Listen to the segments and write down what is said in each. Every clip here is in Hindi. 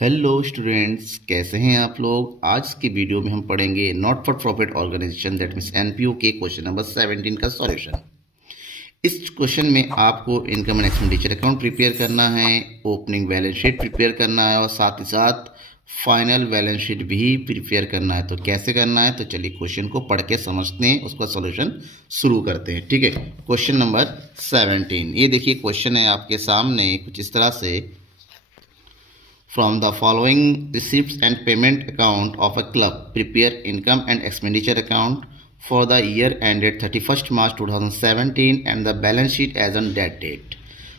हेलो स्टूडेंट्स, कैसे हैं आप लोग। आज की वीडियो में हम पढ़ेंगे not for profit organisation that means NPO के क्वेश्चन नंबर 17 का सॉल्यूशन। इस क्वेश्चन में आपको income and expenditure account prepare करना है, ओपनिंग बैलेंस शीट प्रिपेयर करना है और साथ ही साथ फाइनल बैलेंस शीट भी प्रिपेयर करना है। तो कैसे करना है, तो चलिए क्वेश्चन को पढ़ के समझते हैं, उसका सॉल्यूशन शुरू करते हैं। ठीक है, क्वेश्चन नंबर 17, ये देखिए क्वेश्चन है आपके सामने कुछ इस तरह से। From the following receipts and payment account of a club, prepare income and expenditure account for the year ended 31st March 2017 and the balance sheet as on that date।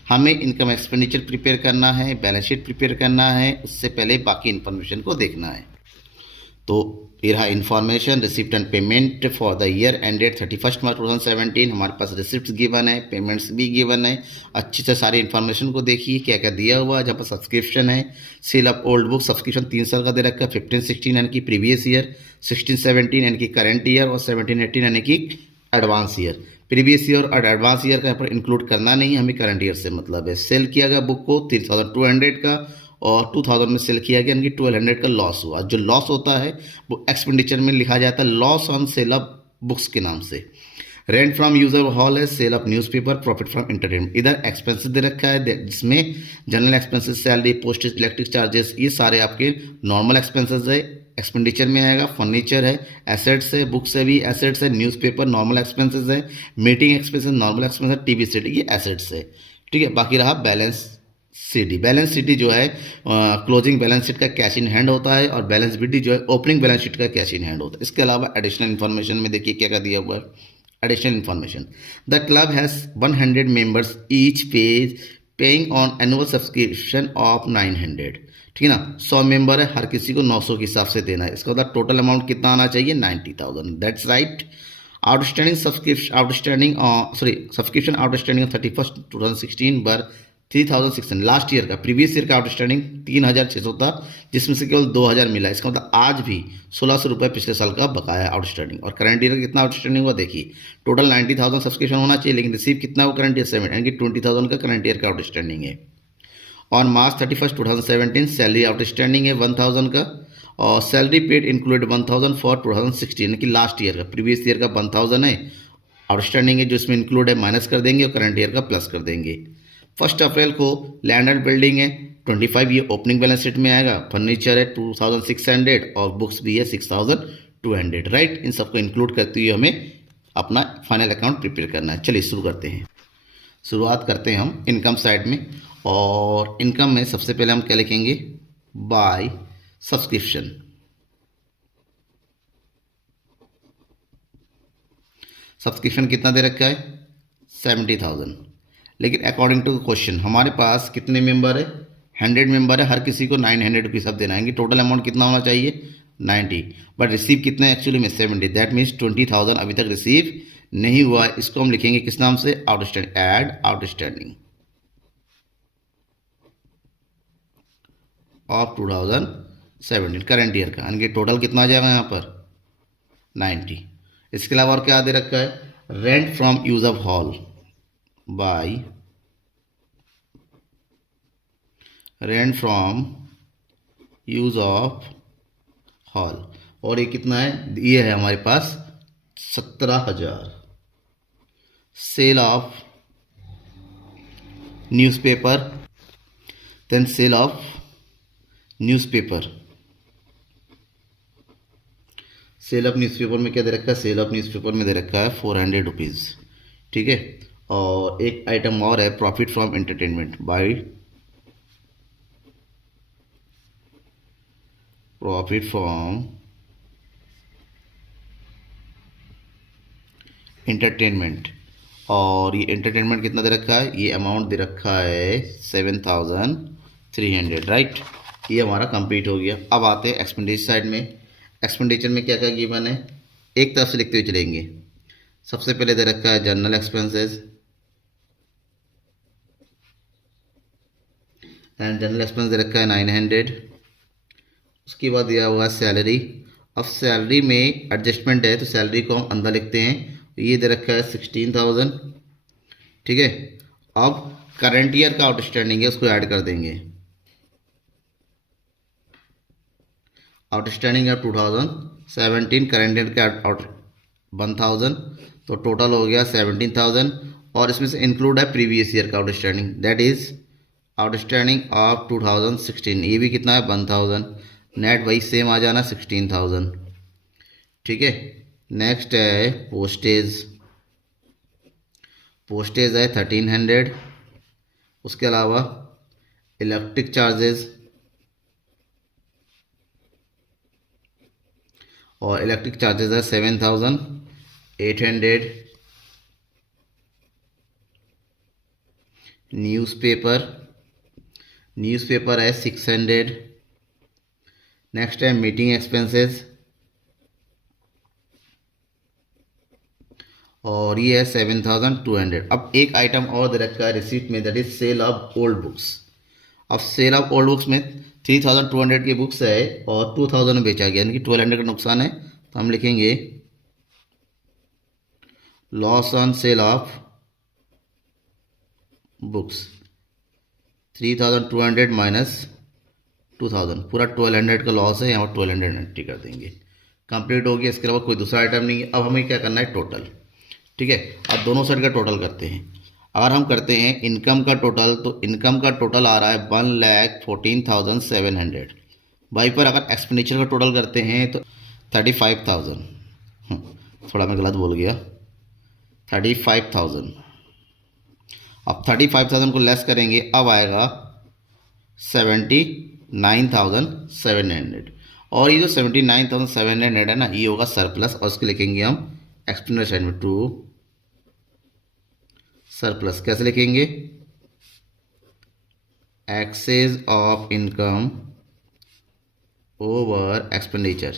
हमें इनकम एक्सपेंडिचर प्रिपेयर करना है, बैलेंस शीट प्रिपेयर करना है, उससे पहले बाकी इन्फॉर्मेशन को देखना है। तो ये रहा information, receipt and payment for the year ended 31st मार्च 2017। हमारे पास रिसिप्ट गिवन है, पेमेंट्स भी गिवन है। अच्छे से सारी इन्फॉर्मेशन को देखिए क्या क्या दिया हुआ है। जहाँ पर सब्सक्रिप्शन है, sale of old book, subscription 3 साल का दे रखा है, 15-16 यानी कि प्रीवियस ईयर, 16-17 यानी कि करंट ईयर और 17-18 यानी कि एडवांस ईयर। प्रीवियस ईयर और एडवांस ईयर का यहाँ पर इंक्लूड करना नहीं, हमें करंट ईयर से मतलब है। सेल किया गया बुक को 3200 का और 2000 में सेल किया गया, यानी कि 1200 का लॉस हुआ। जो लॉस होता है वो एक्सपेंडिचर में लिखा जाता है loss on sale of books के नाम से। रेंट फ्रॉम यूजर हॉल है, sale of newspaper, profit from entertainment. इधर एक्सपेंसेस दे रखा है जिसमें general expenses, salary, postage, electric charges, ये सारे आपके नॉर्मल एक्सपेंसेस है। एक्सपेंडिचर में आएगा फर्नीचर है, एसेट्स है, बुक्स है भी एसेट्स है, न्यूज़पेपर नॉर्मल एक्सपेंसेस है, मीटिंग एक्सपेंसेस नॉर्मल एक्सपेंसेस है, टीवी सेट ये एसेट्स है। ठीक है, बाकी रहा बैलेंस सीडी। बैलेंस सीडी जो है क्लोजिंग बैलेंस शीट का कैश इन हैंड होता है और बैलेंस बीडी जो है ओपनिंग बैलेंस शीट का कैश इन हैंड होता है। इसके अलावा एडिशनल इन्फॉर्मेशन में देखिए क्या क्या दिया हुआ है। Additional information, the club has 100 members each paying on annual subscription of 900। ठीक है ना, 100 मेंबर है, हर किसी को 900 के हिसाब से देना है। इसका मतलब टोटल अमाउंट कितना आना चाहिए, 90,000। That's right. Subscription outstanding 31st 2016 पर 3600। लास्ट ईयर का, प्रीवियस ईयर का आउटस्टैंडिंग 3600 था, जिसमें से केवल 2000 मिला। इसका मतलब आज भी 1600 रुपये पिछले साल का बकाया आउटस्टैंडिंग। और करंट ईयर का कितना आउटस्टैंडिंग हुआ देखिए, टोटल 90,000 सब्सक्रिप्शन होना चाहिए, लेकिन रिसीव कितना हुआ करंट ईयर 7, यानी कि 20,000 का करंट ईयर का आउटस्टैंडिंग है। On March 31st 2017 salary outstanding है 1000 का, और सैलरी पेड इंक्लूड 1000 फॉर 2016, यानी कि लास्ट ईयर का। प्रीवियस ईयर का 1000 है आउटस्टैंडिंग है, जो इसमें इंक्लूड है, माइनस कर देंगे और करंट ईयर का प्लस कर देंगे। 1 अप्रैल को लैंड एंड बिल्डिंग है 25, ये ओपनिंग बैलेंस शीट में आएगा। फर्नीचर है 2600 और बुक्स भी है 6200। राइट, इन सबको इंक्लूड करते हुए हमें अपना फाइनल अकाउंट प्रिपेयर करना है। चलिए शुरू करते हैं। शुरुआत करते हैं हम इनकम साइड में, और इनकम में सबसे पहले हम क्या लिखेंगे, बाय सब्सक्रिप्शन। सब्सक्रिप्शन कितना दे रखा है, 70,000। लेकिन अकॉर्डिंग टू क्वेश्चन हमारे पास कितने मेंबर है, 100 मेंबर है, हर किसी को 900 रुपीज़ सब देना है। टोटल अमाउंट कितना होना चाहिए, 90, बट रिसीव कितने एक्चुअली में 70। दैट मीन्स 20,000 अभी तक रिसीव नहीं हुआ है। इसको हम लिखेंगे किस नाम से, outstanding, add outstanding of 2017 current year का, यानी कि टोटल कितना आ जाएगा यहाँ पर 90। इसके अलावा और क्या दे रखा है, rent from use of hall by rent from use of hall, और ये कितना है, ये है हमारे पास 17,000। Sale of newspaper, then sale of newspaper. Sale of newspaper में क्या दे रखा है, सेल ऑफ न्यूज़पेपर में दे रखा है 400 रुपीज़। ठीक है, और एक आइटम और है, profit from entertainment by profit from entertainment. और ये एंटरटेनमेंट कितना दे रखा है, ये अमाउंट दे रखा है 7,300। राइट, ये हमारा कंप्लीट हो गया। अब आते हैं एक्सपेंडिचर साइड में। एक्सपेंडिचर में क्या क्या गिवन है, एक तरफ से लिखते हुए चलेंगे। सबसे पहले दे रखा है general expenses, and general expense दे रखा है 900। उसके बाद दिया हुआ है सैलरी। अब सैलरी में एडजस्टमेंट है तो सैलरी को हम अंदर लिखते हैं, ये दे रखा है 16,000। ठीक है, अब करंट ईयर का आउटस्टैंडिंग है, उसको ऐड कर देंगे। आउटस्टैंडिंग है 2017, करेंट ईयर का आउट 1000, तो टोटल हो गया 17,000। और इसमें से इंक्लूड है प्रीवियस ईयर का outstanding, that is outstanding of 2016, ये भी कितना है 1000। नेट वही सेम आ जाना 16,000। ठीक है, नेक्स्ट है पोस्टेज। पोस्टेज है 1300। उसके अलावा इलेक्ट्रिक चार्जेस, और इलेक्ट्रिक चार्जेस है 7,800। न्यूज़पेपर है 600। नेक्स्ट है मीटिंग एक्सपेंसेस, और ये है 7,200। अब एक आइटम और दे रखा है रिसीट में, that is sale of old books. अब सेल ऑफ ओल्ड बुक्स में 3,200 की बुक्स है और 2,000 में बेचा गया, यानी कि 1,200 का नुकसान है। तो हम लिखेंगे loss on sale of books 3,200 minus 2,000, पूरा 1,200 का लॉस है, यहाँ पर 1,200 एंट्री कर देंगे। कंप्लीट हो गया। इसके अलावा कोई दूसरा आइटम नहीं है। अब हमें क्या करना है, टोटल। ठीक है, अब दोनों साइड का टोटल करते हैं। अगर हम करते हैं इनकम का टोटल, तो इनकम का टोटल आ रहा है 1,14,700। बाई पर अगर एक्सपेंडिचर का टोटल करते हैं तो 35,000, थोड़ा मैं गलत बोल गया, 35,000। अब 35,000 को लेस करेंगे, अब आएगा 79,700। और ये जो 79,700 है ना, ये होगा सरप्लस, और उसको लिखेंगे हम एक्सपेंडिचर साइड में टू सरप्लस। कैसे लिखेंगे, excess of income over expenditure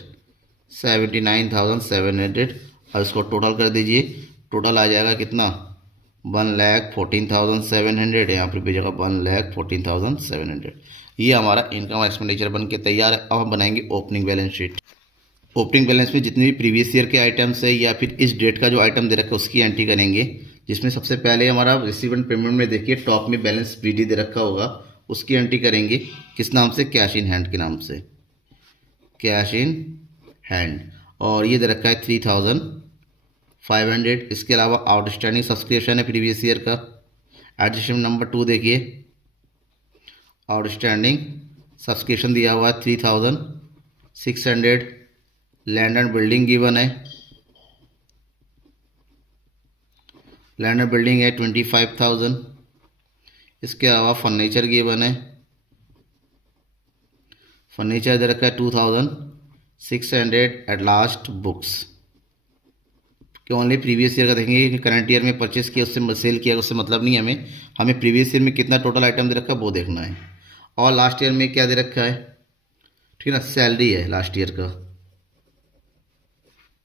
79,700। और इसको टोटल कर दीजिए, टोटल आ जाएगा कितना 1,14,700। यहाँ पर भेजेगा 1,14,700। ये हमारा इनकम एक्सपेंडिचर बन के तैयार है। अब हम बनाएंगे opening balance sheet. Opening balance में जितने भी प्रीवियस ईयर के आइटम्स है या फिर इस डेट का जो आइटम दे रखा है उसकी एंट्री करेंगे, जिसमें सबसे पहले हमारा रिसीव एंड पेमेंट में देखिए टॉप में बैलेंस पीडी दे रखा होगा, उसकी एंट्री करेंगे। किस नाम से, कैश इन हैंड के नाम से, कैश इन हैंड। और ये दे रखा है 3,500। इसके अलावा आउटस्टैंडिंग सब्सक्रिप्शन है प्रीवियस ईयर का, एडजस्टमेंट नंबर 2 देखिए, आउटस्टैंडिंग सब्सक्रिप्शन दिया हुआ है 3,600। लैंड एंड बिल्डिंग गिवन है, लैंड एंड बिल्डिंग है 25,000। इसके अलावा फर्नीचर गिवन है, फर्नीचर दे रखा है 2,600। एट लास्ट बुक्स कि ओनली प्रीवियस ईयर का देखेंगे कि करंट ईयर में परचेस किया उससे सेल किया उससे मतलब नहीं है हमें प्रीवियस ईयर में कितना टोटल आइटम दे रखा है वो देखना है। और लास्ट ईयर में क्या दे रखा है, ठीक है ना, सैलरी है लास्ट ईयर का,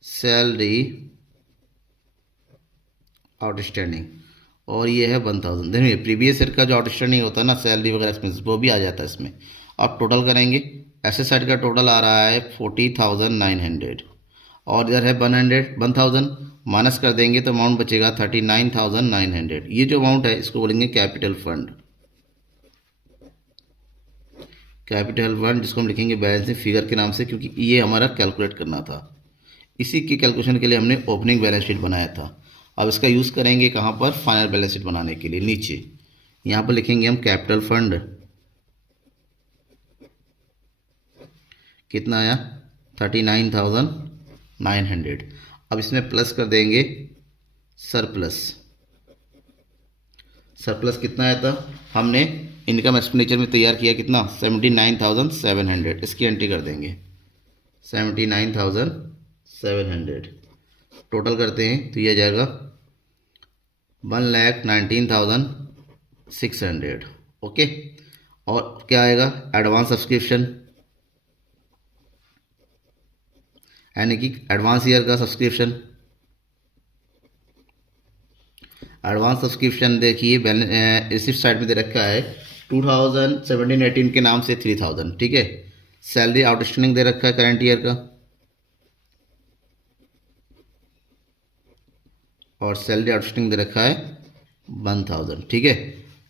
सैलरी आउटस्टैंडिंग, और ये है 1,000। देखिए प्रीवियस ईयर का जो आउटस्टैंडिंग होता है ना, सैलरी वगैरह एक्सपेंसेस, वो भी आ जाता है इसमें। अब टोटल करेंगे, एसेट साइड का टोटल आ रहा है 40,900, और इधर है 1,000 माइनस कर देंगे तो अमाउंट बचेगा 39,900। ये जो अमाउंट है इसको बोलेंगे कैपिटल फंड, कैपिटल फंड, जिसको हम लिखेंगे बैलेंसिंग फिगर के नाम से, क्योंकि ये हमारा कैलकुलेट करना था। इसी के कैलकुलेशन के लिए हमने ओपनिंग बैलेंस शीट बनाया था। अब इसका यूज़ करेंगे कहाँ पर, फाइनल बैलेंस शीट बनाने के लिए। नीचे यहाँ पर लिखेंगे हम कैपिटल फंड, कितना आया 39,900। अब इसमें प्लस कर देंगे सरप्लस, सरप्लस कितना आया था, हमने इनकम एक्सपेंडिचर में तैयार किया कितना 79,700, इसकी एंट्री कर देंगे 79,700। टोटल करते हैं तो ये आ जाएगा 1,19,600। ओके, और क्या आएगा एडवांस सब्सक्रिप्शन, यानी कि एडवांस ईयर का सब्सक्रिप्शन। एडवांस सब्सक्रिप्शन देखिए रिसिप्ट साइड में दे रखा है 2017-18 के नाम से 3,000, ठीक है। सैलरी आउटस्टैंडिंग दे रखा है करंट ईयर का, और सैलरी आउटस्टैंडिंग दे रखा है 1,000, ठीक है।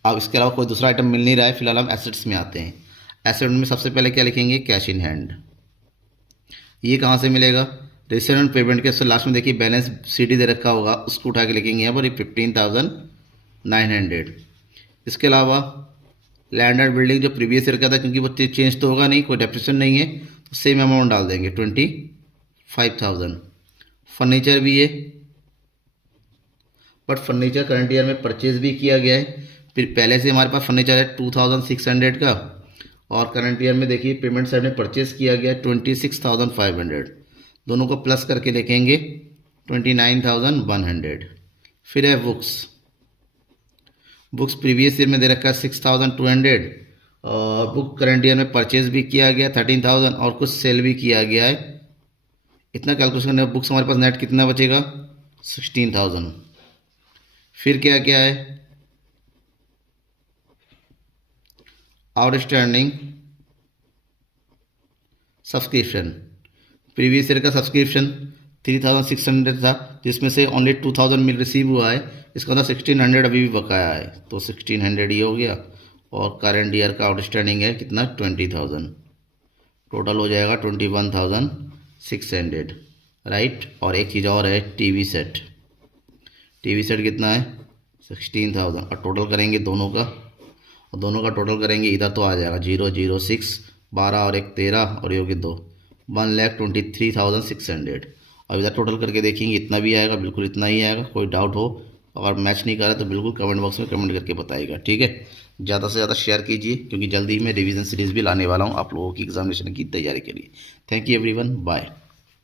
अब इसके अलावा कोई दूसरा आइटम मिल नहीं रहा है, फिलहाल हम एसेट्स में आते हैं। एसेट में सबसे पहले क्या लिखेंगे, कैश इन हैंड, ये कहाँ से मिलेगा? रिसीव एंड पेमेंट के लास्ट में देखिए बैलेंस सीडी दे रखा होगा, उसको उठा के लिखेंगे यहाँ पर, ये 15,900। इसके अलावा लैंड एंड बिल्डिंग जो प्रीवियस ईयर का था, क्योंकि वो चेंज तो होगा नहीं, कोई डेप्रिसिएशन नहीं है, तो सेम अमाउंट डाल देंगे 25,000। फर्नीचर भी है, बट फर्नीचर करंट ईयर में परचेज भी किया गया है। फिर पहले से हमारे पास फर्नीचर है 2,600 का, और करंट ईयर में देखिए पेमेंट साइड में परचेज किया गया है 26,500। दोनों को प्लस करके लिखेंगे 29,100। फिर है बुक्स प्रीवियस ईयर में दे रखा है 6,200, और बुक करंट ईयर में परचेज भी किया गया 13,000, और कुछ सेल भी किया गया है। इतना कैलकुलेशन करने बुक्स हमारे पास नेट कितना बचेगा? 16,000। फिर क्या क्या है? Outstanding subscription. प्रीवियस ईयर का सब्सक्रिप्शन 3,600 था, जिसमें से ओनली 2,000 मिल रिसीव हुआ है। इसका मतलब 1,600 अभी भी बकाया है, तो 1,600 ही हो गया। और करंट ईयर का आउटस्टैंडिंग है कितना? 20,000। टोटल हो जाएगा 21,600, राइट। और एक चीज़ और है, टीवी सेट कितना है? 16,000। और टोटल करेंगे दोनों का, और दोनों का टोटल करेंगे, इधर तो आ जाएगा 0, 0, 6, 12 और 1, 13 और योग्य 2, 1,23,600। और इधर टोटल करके देखेंगे, इतना भी आएगा, बिल्कुल इतना ही आएगा। कोई डाउट हो, अगर मैच नहीं कर रहा तो बिल्कुल कमेंट बॉक्स में कमेंट करके बताइएगा, ठीक है। ज़्यादा से ज़्यादा शेयर कीजिए, क्योंकि जल्दी ही मैं रिवीजन सीरीज़ भी लाने वाला हूँ आप लोगों की एग्जामिनेशन की तैयारी के लिए। Thank you everyone, bye.